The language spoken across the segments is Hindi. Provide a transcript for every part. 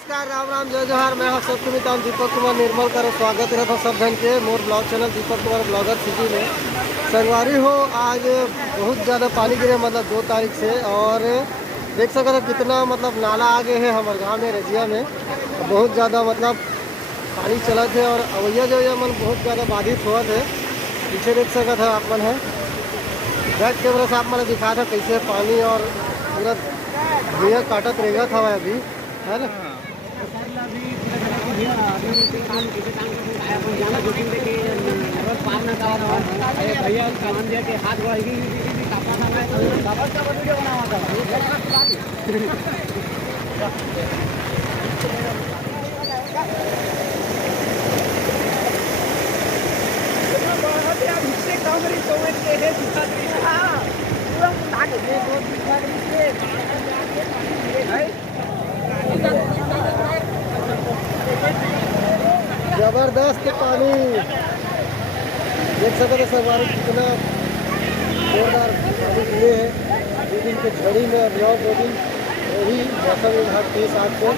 नमस्कार, राम राम, जय जोहार। मैं हूं सत्यमितान दीपक कुमार निर्मल कर स्वागत रहता सब जन के मोर blog channel Deepak Kumar blogger city में। संगवारी हो, आज बहुत ज़्यादा पानी गिरे, मतलब 2 तारीख से। और देख सकते हो कितना मतलब नाला आगे है हमारे गांव में, रजिया में बहुत ज़्यादा मतलब पानी चला थे। और अवैया जो है मन बहुत ज़्यादा बाधित हुआ थे। पीछे देख सकते हैं आप मन है, बैक कैमरा से आप मैंने दिखा था कैसे पानी और पूरा भैया काटत रहेगा था अभी, है ना। जबरदस्त पानी देख सकते संगवारी कितना जोरदार पानी दिए हैं। 2 दिन के झड़ी में अब 2 दिन वही मौसम विभाग के साथ से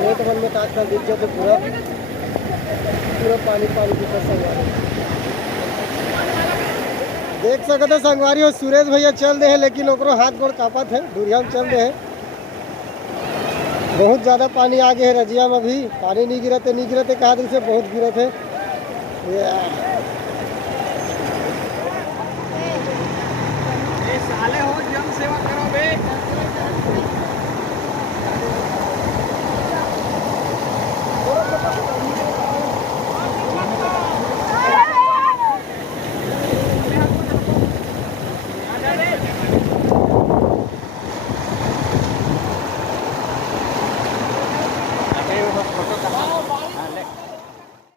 नेट वन में ताज का दिख जाते पूरा पानी दिखा संगवारी। देख सकते संगवारी हो, सुरेश भैया चल रहे हैं लेकिन ओकरो हाथ गोड़ कापत है, दूरिया में चल रहे हैं। बहुत ज़्यादा पानी आगे है रजिया में, भी पानी नहीं गिरते कहा दिन से बहुत गिरते।